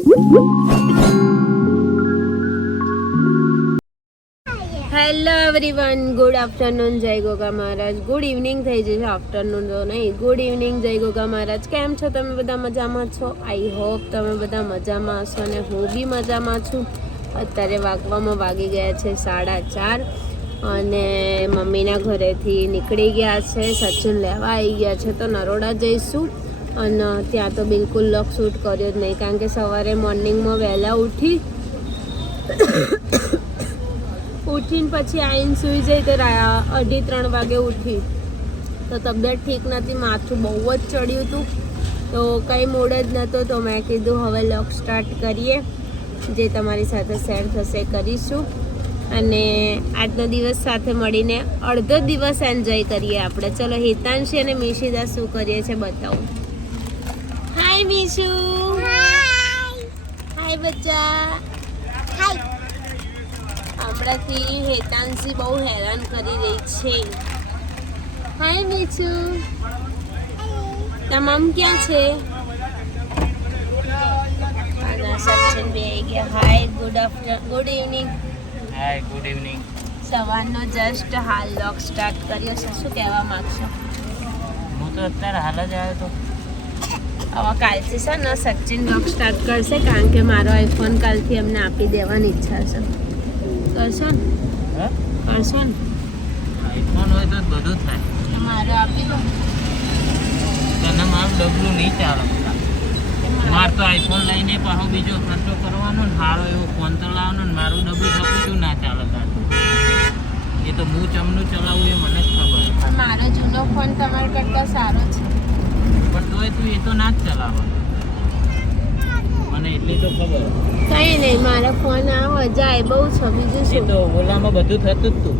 Hello everyone, good afternoon. જય ગોગા મહારાજ. Good evening થઈ જશે, આફ્ટરનૂન તો નહીં. ગુડ ઇવનિંગ, જય ગોગા મહારાજ. કેમ છો તમે બધા? મજામાં છો? આઈ હોપ તમે બધા મજામાં હશો અને હું બી મજામાં છું. અત્યારે વાગી ગયા છે 4:30 અને મમ્મીના ઘરેથી નીકળી ગયા છે. સચિન લેવા આવી ગયા છે તો નરોડા જઈશું. અને ત્યાં તો બિલકુલ લોક શૂટ કર્યો જ નહીં, કારણ કે સવારે મોર્નિંગમાં વહેલા ઉઠીને પછી આવીને સૂઈ જઈ તો 2:30 વાગે ઉઠી તો તબિયત ઠીક નથી, માથું બહુ જ ચડ્યું હતું તો કંઈ મૂડ જ નહોતો. તો મેં કીધું હવે લોક સ્ટાર્ટ કરીએ, જે તમારી સાથે શેર થશે કરીશું. અને આજનો દિવસ સાથે મળીને અડધો દિવસ એન્જોય કરીએ આપણે. ચલો હિતાંશી અને મિશિદા શું કરીએ છે બતાવું. હાય મિશુ. હાય બચ્ચા. હાય. હમણાંથી હેતાંશી બહુ હેરાન કરી રહી છે. હાય મીચુ. તમામ ક્યાં છે? અને સચિન બે આવી ગયા. હાય, ગુડ ઇવનિંગ. હાય, ગુડ ઇવનિંગ. સવારનો જસ્ટ હાલ લોક સ્ટાર્ટ કર્યો છે. શું કહેવા માંગશો? હું તો અત્યારે હાલ જ આવ્યો તો. હવે કાલથી છે ને સચિન લોક સ્ટાર્ટ કરશે, કારણ કે મારો આઈફોન કાલથી અમને આપી દેવાની ઈચ્છા છે. કરશો ને? કરશો ને? આઈફોન હોય તો બધું થાય. મારો આપી દો. તને મારું ડબલું નહીં ચાલે. મારે તો આઈફોન લઈને પાછો બીજો ખર્ચો કરવાનો ને સારો એવો ફોન તો લાવવાનો ને મારું ડબલું થતું ના ચાલે તારું. એ તો હું ચમનું ચલાવું એ મને જ ખબર. પણ મારો જૂનો ફોન તમારા કરતાં સારો છે. પણ તોય તું એ તો ના જ ચલાવવાનો, મને એટલી તો ખબર. કઈ નહીં, મારા ફોન આવે જાય બહુ છે, બીજું એ શું. તો ઓલામાં બધું થતું જ તું.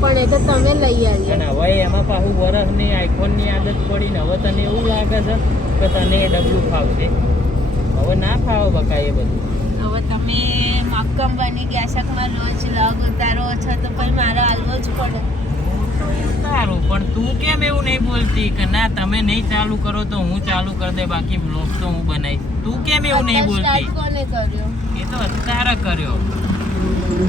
પણ એ તો તમે લઈ અને આવ્યા. હવે એમાં પાછું વરસની આઈફોનની આદત પડી ને હવે તને એવું લાગે છે કે તને એ ડબલું ફાવશે. હવે ના ફાવે બકા એ બધું. હવે તમે મક્કમ બની ગયા છો કે મારે રોજ લોગ ઉતારો છો તો પછી મારો હાલવો જ પડે. સારું, પણ તું કેમ એવું નહીં બોલતી કે ના તમે નહીં ચાલુ કરો તો હું ચાલુ કરી દે, બાકી બ્લોગ તો હું બનાવીશ. તું કેમ એવું નહીં બોલતી? કોને કર્યો? એ તો અત્યારે કર્યો.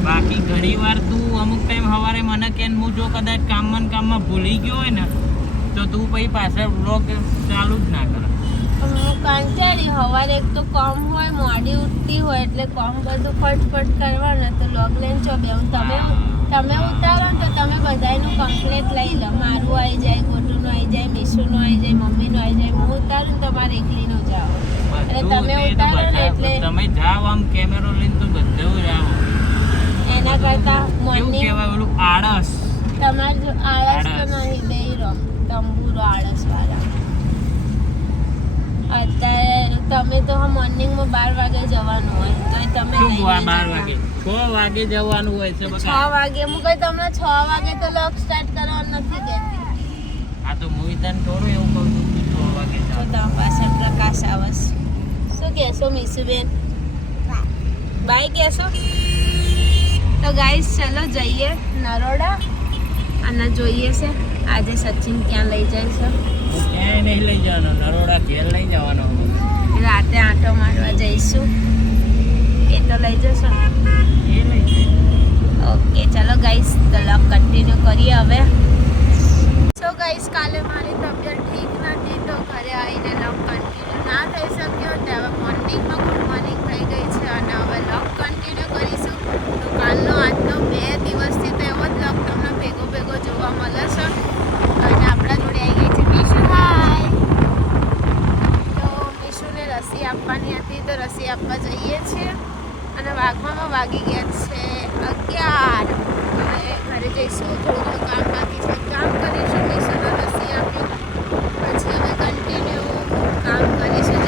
બાકી ઘણી વાર તું અમુક ટાઈમ સવારે મને કે હું જો કદાચ કામમાં ભૂલી ગયો હોય ને તો તું પછી પાછળ બ્લોગ ચાલુ જ ના કરે. હું કંટાળી. સવારે એક તો કામ હોય, મોડી ઉઠતી હોય એટલે કામ બધું ફટફટ કરવાનું તો લોગ લઈને ચોબ્યા. તમે ઉતારો ને તો તમે બધાનું કમ્પ્લેટ લઈ લો. મારું આવી જાય, ગોટુનું આવી જાય, મીશુનું આવી જાય, મમ્મીનું આવી જાય. હું ઉતારું ને તમારે એકલીનું જાઓ. અને તમે ઉતારો ને એટલે તમે જાઓ આમ કેમેરો લઈને તો બધું જાઓ. એના કરતા એવું મોર્નિંગ કહેવાય ઓલું આળસ. તમારે જો આળસ તો નહીં દઈ રહો, તંબુરો આળસ વાળા. અત્યારે તમે તો મોર્નિંગમાં 12 વાગે જવાનું હોય તો તમે 12 વાગે 6 વાગે જવાનું હોય છે. 6 વાગે હું કઈ તમને 6 વાગે તો લોક સ્ટાર્ટ કરવાનું નથી કહેતી. આ તો મૂવી તને થોડું એવું કહું છું કે 6 વાગે તો જાવ. તમારી પાસે પ્રકાશ આવસ. શું કહેશો મીસુબેન? બાય કહેશો? તો ગાઈસ ચલો જઈએ નરોડા અને જોઈએ છે આજે સચિન ક્યાં લઈ જાય છે. ક્યાંય નહીં લઈ જવાનો, નરોડા ઘેર લઈ જવાનો. રાતે આંટો મારવા જઈશું. એ તો લઈ જશો ને? એ લઈ જાય. ઓકે ચલો ગાઈસ, તો લોગ કન્ટિન્યુ કરીએ હવે. સો ગાઈસ, કાલે મારી તબિયત ઠીક નથી તો ઘરે આવીને લોગ કન્ટિન્યુ ના થઈ શક્યો. તો હવે મોર્નિંગમાં ગુડ મોર્નિંગ થઈ ગઈ છે અને હવે લોગ કન્ટિન્યુ કરીશું. તો કાલનો આજનો 2 દિવસથી તો એવો જ લોગ તમને ભેગો જોવા મળે છે. અને આપણા જોડે આવી ગઈ છે મીશુ. હાય. તો મીશુને રસી આપવાની હતી તો રસી આપવા જઈએ છીએ અને વાગી ગયા છે 11. હવે ઘરે જઈશું, થોડું કામ બાકી છે, કામ કરીશું, મીશુને રસી આપી પછી હવે કન્ટિન્યુ કામ કરીશું.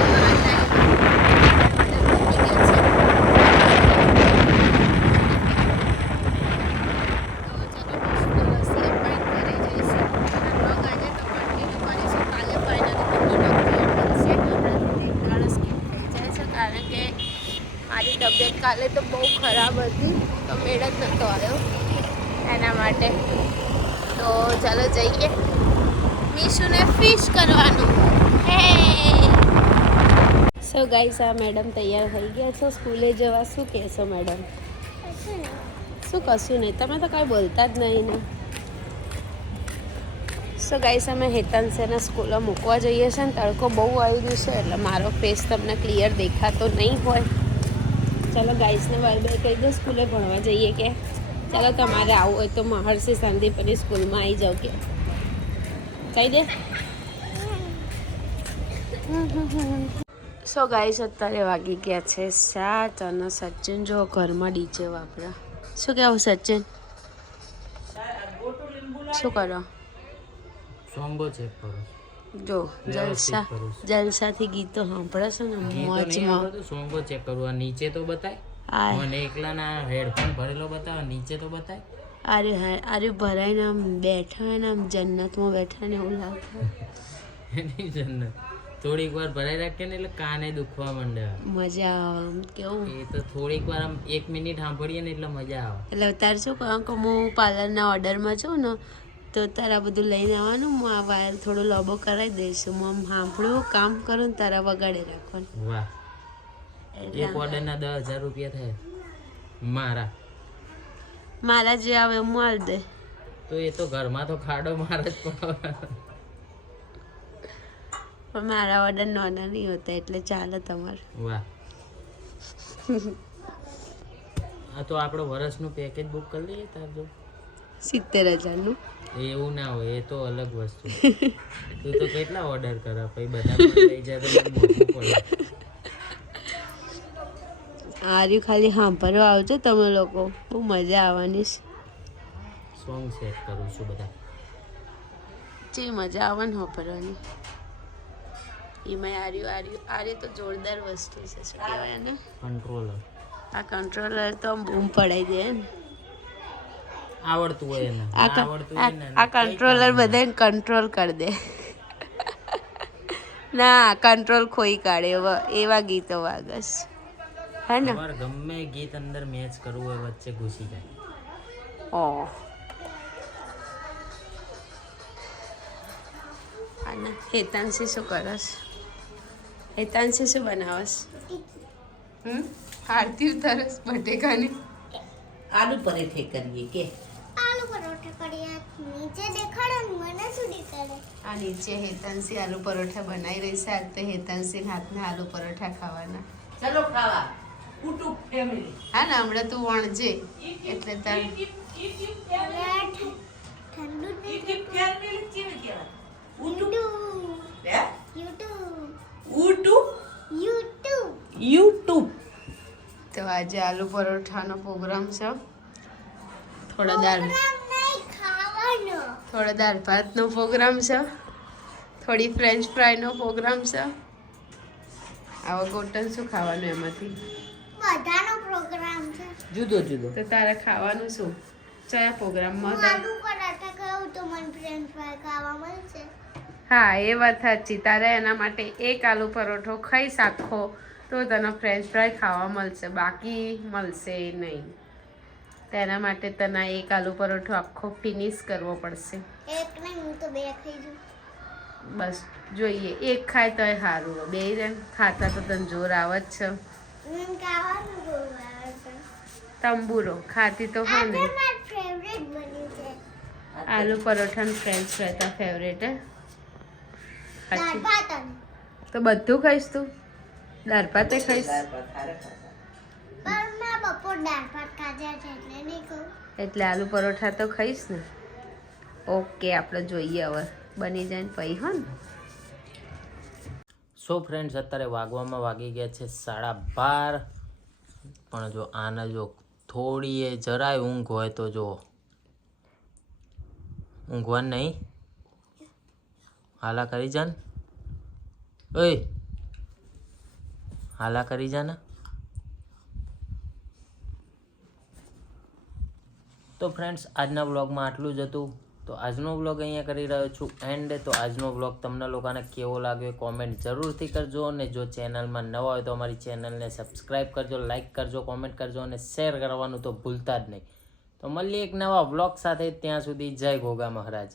જે તબિયત કાલે તો બહુ ખરાબ હતી તો મેળ જ નહોતો આવ્યો એના માટે. તો ચાલો જઈએ મીશુને ફિશ કરવાનું. હે સો ગાઈસ આ મેડમ તૈયાર થઈ ગયા છો સ્કૂલે જવા. શું કહેશો મેડમ? શું કશું નહીં, તમે તો કાંઈ બોલતા જ નહીં ને. સો ગાઈસ અમે હેતાંશને સ્કૂલે મૂકવા જઈએ છીએ ને તડકો બહુ આવી રહ્યું છે એટલે મારો ફેસ તમને ક્લિયર દેખાતો નહીં હોય. ચાલો ગાઈસને બાય બાય કહી દો, સ્કૂલે ભણવા જઈએ કે. ચાલો તમારે આવવું હોય તો મહર્ષિ શાંતિપુરી સ્કૂલમાં આવી જાઓ કે. કહી દે. સો ગાઈસ અત્યારે વાગી ગયા છે 7 અને સચિન જો ઘરમાં ડીજે વાપરા. શું કહેવું સચિન? શું કરો? સોંગો ચેક કરો. જો જલસાથી ગીતો સાંભળે છે ને મોજમાં. સોંગો ચેક કરવું. નીચે તો બતાય, મને એકલાના હેડફોન ભરેલો બતાવે, નીચે તો બતાય. આરે ભરાઈને આમ બેઠા ને આમ જન્નતમાં બેઠા ને એવું લાગે. એની જન્નત થોડીક વાર ભરાઈ રાખે ને એટલે કાને દુખવા માંડે. મજા આવે આમ કેવું. એ તો થોડીક વાર આમ 1 મિનિટ સાંભળીએ ને એટલે મજા આવે. એટલે તારે શું કહું કે હું પાર્લરના ઓર્ડરમાં છું ને તો તારા બધું લઈને આવવાનું. હું આ વાયર થોડો લોબો કરાવી દઈશું. હું આમ સાંભળું કામ કરું ને તારા વગાડે રાખવાનું. વાહ, એક ઓર્ડરના 10,000 રૂપિયા થાય મારા જે આવે હું આલ દે. તો એ તો ઘરમાં તો ખાડો મારે જ પડે. પણ મારા ઓર્ડર નાના નહીં હોતા એટલે ચાલે તમારે. વાહ. આ તો આપણો વર્ષનું પેકેજ બુક કરી લઈએ તાર જો 70,000 એવું ના હોય, એ તો અલગ વસ્તુ. તું તો કેટલા ઓર્ડર કરે પછી બધા લઈ જાય તો મને મોંઘું પડે. આર્યું ખાલી સાંભળવા આવજો તમે લોકો, બહુ મજા આવવાની છે. સોંગ સેટ કરું છું બધા. જે મજા આવે ને સાંભળવાની એમાં આર્યું તો જોરદાર વસ્તુ છે. શું કહેવાય ને? કંટ્રોલર. આ કંટ્રોલર તો આમ બૂમ પડાઈ દે ને. આવડતું હોય ને આ કંટ્રોલર બધાને કંટ્રોલ કરી દે. ના કંટ્રોલ ખોઈ કાઢે એવા ગીતો વાગસ હે ને. ગમે ગીત અંદર મેચ કરવું હોય વચ્ચે ઘૂસી જાય. ઓ અને હેતાંશી શું કરસ? હેતાંશી શું બનાવસ? આરતી ઉતારસ બટેકાની. આલુ પરાઠે કરીએ કે આલુ પરોઠા કરીએ. નીચે દેખાડો ને મને શું દેખાડે? આ નીચે હેતાંશી આલુ પરોઠા બનાવી રહી છે. આજ તો હેતાંશી હાથના આલુ પરોઠા ખાવાના. ચલો ખાવા કુટુંબ ફેમિલી. હા ને હમણાં તું વણજે એટલે તાર ઠંડુ કુટુંબ ફેમિલી કેવી કહેવાય? યુટ્યુબ. તો આજે આલુ પરોઠાનો પ્રોગ્રામ છે. થોડા દાળ ભાતનો પ્રોગ્રામ છે. થોડી ફ્રેન્ચ ફ્રાયનો પ્રોગ્રામ છે. આવા ગોટન શું ખાવાનું એમાંથી? બધાનો પ્રોગ્રામ છે. જુદો જુદો. તો તારે ખાવાનું શું? કયા પ્રોગ્રામમાં? આલુ પરાઠા ખાવું તો મને ફ્રેન્ચ ફ્રાય ખાવા મળશે. હા એ વાત સાચી. તારે એના માટે એક આલુ પરોઠો ખાઈશ આખો તો તને ફ્રેન્ચ ફ્રાય ખાવા મળશે, બાકી મળશે નહીં. તેના માટે તને એક આલુ પરોઠો આખો ફિનિશ કરવો પડશે. એક નહીં, હું તો 2 ખાઈ જઉં. બસ જોઈએ, એક ખાય તોય સારું. 2 ખાતા તો તને જોર આવે જ છે. ખાવાનું બહુ આવે છે. તંબુરો ખાતી તો હા ને. મારું ફેવરેટ બન્યું છે. આલુ પરોઠા ને ફ્રેન્ચ ફ્રાય તો ફેવરેટ હે. દાળ ભાત અને તો બધું ખાઈશ તું? દાળ ભાતે ખાઈશ પણ મેં બપોર દાળ ભાત ખાધા છે એટલે નહીં ખાઉં. એટલે આલુ પરોઠા તો ખાઈશ ને. ઓકે આપણે જોઈએ હવે બની જાય ને પછી હો ને. સો ફ્રેન્ડ્સ અત્યારે વાગવામાં વાગી ગયા છે 12:30. પણ જો આને જો થોડી એ જરાય ઊંઘ હોય તો જો ઊંઘવાનું નહીં, હાલા કરી જાન. ઓય હાલા કરી જાને. તો ફ્રેન્ડ્સ આજના વ્લોગમાં આટલું જ હતું. તો આજનો વ્લોગ અહીંયા કરી રહ્યો છું એન્ડ. તો આજનો વ્લોગ તમને લોકોને કેવો લાગ્યો કોમેન્ટ જરૂરથી કરજો. અને જો ચેનલમાં નવા હોય તો અમારી ચેનલને સબસ્ક્રાઈબ કરજો, લાઇક કરજો, કોમેન્ટ કરજો અને શેર કરવાનું તો ભૂલતા જ નહીં. તો મળીએ એક નવા વ્લોગ સાથે. ત્યાં સુધી જય ગોગા મહારાજ.